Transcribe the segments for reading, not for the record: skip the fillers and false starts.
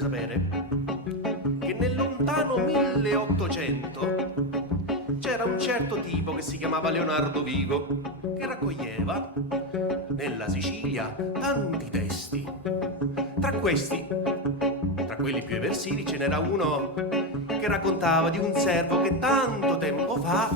dovete sapere che nel lontano 1800 c'era un certo tipo che si chiamava Leonardo Vigo che raccoglieva nella Sicilia tanti testi. Tra questi, tra quelli più eversivi, ce n'era uno che raccontava di un servo che tanto tempo fa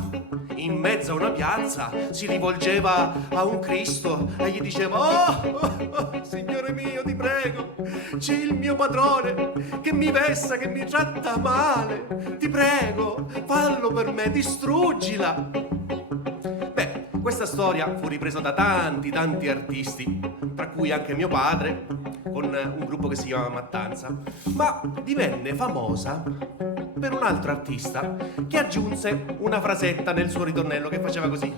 in mezzo a una piazza si rivolgeva a un Cristo e gli diceva: oh, Signore mio, ti prego, c'è il mio padrone che mi vessa, che mi tratta male, ti prego, fallo per me, distruggila. Beh, questa storia fu ripresa da tanti artisti, tra cui anche mio padre, con un gruppo che si chiama Mattanza, ma divenne famosa per un altro artista che aggiunse una frasetta nel suo ritornello che faceva così: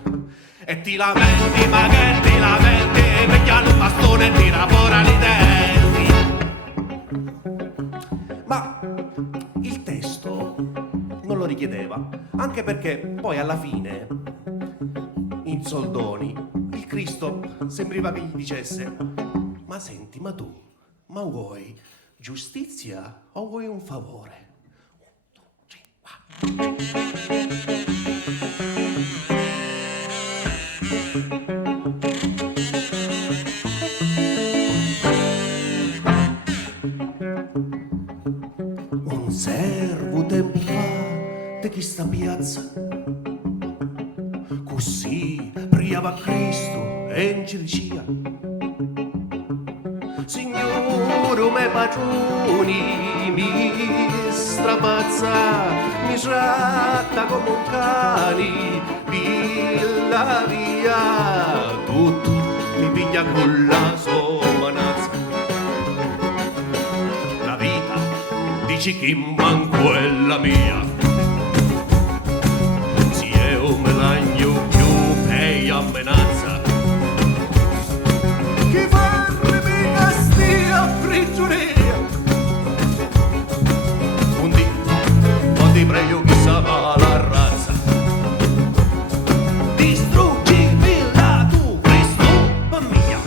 e ti lamenti, ma che ti lamenti, picchiano un bastone e tira fuori i denti. Ma il testo non lo richiedeva, anche perché poi alla fine, in soldoni, il Cristo sembrava che gli dicesse: ma senti, ma tu, ma vuoi giustizia o vuoi un favore? Un servo tempo fa di questa piazza così priava Cristo e in ci diceva: Signore, me padroni, mi strapazza, mi tratta come un cane, villa via, tutto mi piglia con la somanazza. La vita, dici che manco è la mia, se io me l'agno più e ammenazza. Chi farmi mica stia prigionia, un dì non ti prego chi sa la razza, distruggimi tu Cristo mia.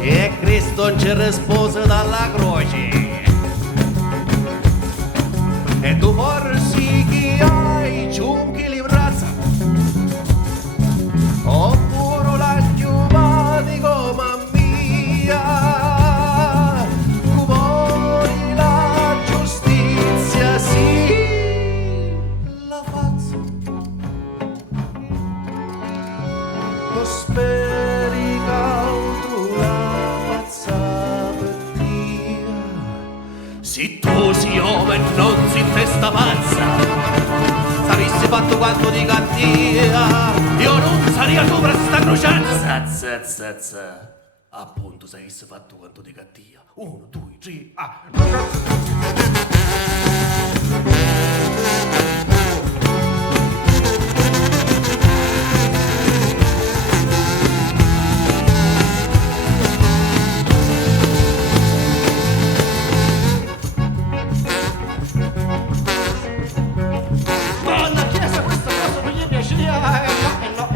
E Cristo non ci rispose dalla croce, e tu forsi chi hai giunchi li braccia, oppure la chiumati come mia, vuoi la giustizia, sì, la faccio, non speri che altro la faccia per Dio. Se tu si uomo e non si testa pazza, saresti fatto quanto di cattiva, io non sarei sopra sta crociazza. Appunto, saresti fatto quanto di cattiva. 1, 2, 3, Alla chiesa questa cosa non gli piaceva, no.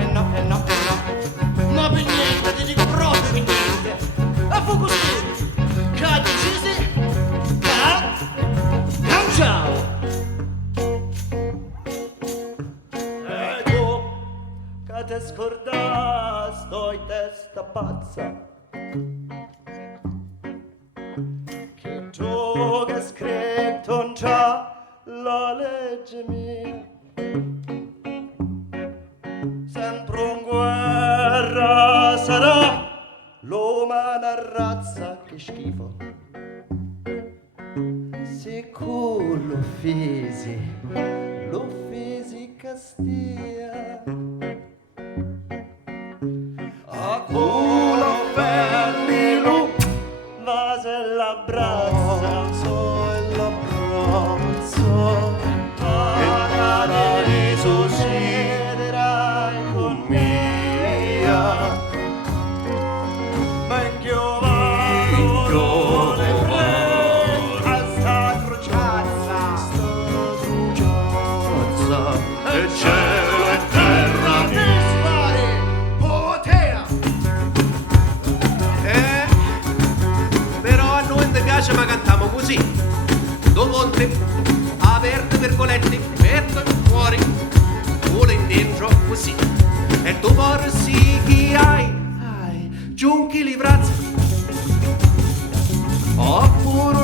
Ma per niente, ti dico proprio per niente. A fu così, che decisi, ciao. Ecco, che te scorda, sto in testa pazza, che tu che scritto non c'ha la legge mia, sempre in guerra sarà l'umana razza, che schifo. Se con l'offesi castia, a culo fermilo, ma se l'abbraccia e l'abbraccia, paradiso siederai con mia, ma inchiovaro a sta crociazza, e cielo e terra dispari, potea. però a noi non piace ma così. E tu vorsi chi hai, giunchi livrazzi. Oppure